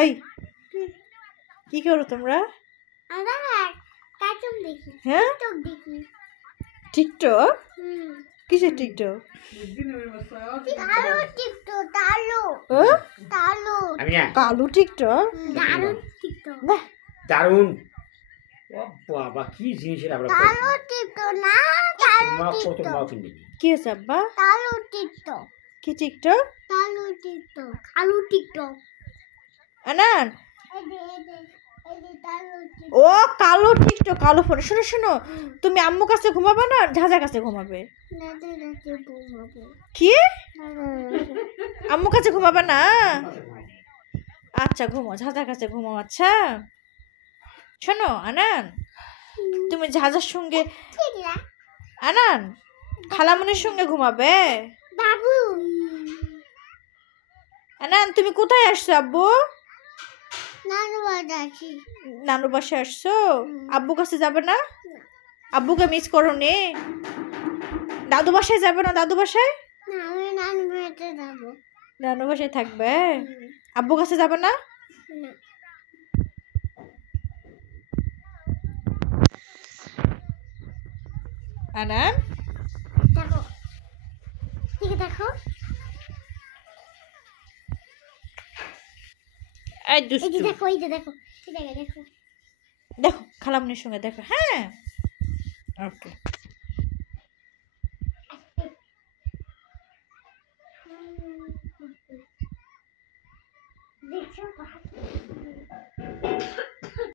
এই কি করো তোমরা? হ্যাঁ টিকটক? কিসের টিকটক? কালু টিকটক? দারুন বাবা কি জিনিস কি হয়েছে আব্বা? কি টিকটক? আনান ও কালো টিকটক, কালো ফোন। শোনো শোনো, তুমি আম্মু কাছে ঘুমাবে না ঝাঁঝা কাছে ঘুমাবে? কি আম্মু কাছে ঘুমাবে না? আচ্ছা ঘুমাও, ঝাঁঝার কাছে ঘুমাও। আচ্ছা শোনো আনান, তুমি ঝাঁঝার সঙ্গে আনান খালামনির সঙ্গে ঘুমাবে। আনান তুমি কোথায় আসছো আব্বু? নানু বাসায় আসছো? আব্বু কাছে যাবে না? আব্বুকে মিস করো নি? দাদু বাসায় যাবে না? দাদু বাসায়? নানু বাসায় থাকবে? আব্বু কাছে যাবে না? আনান দেখো দেখো খালামনির সঙ্গে দেখো। হ্যাঁ ওকে।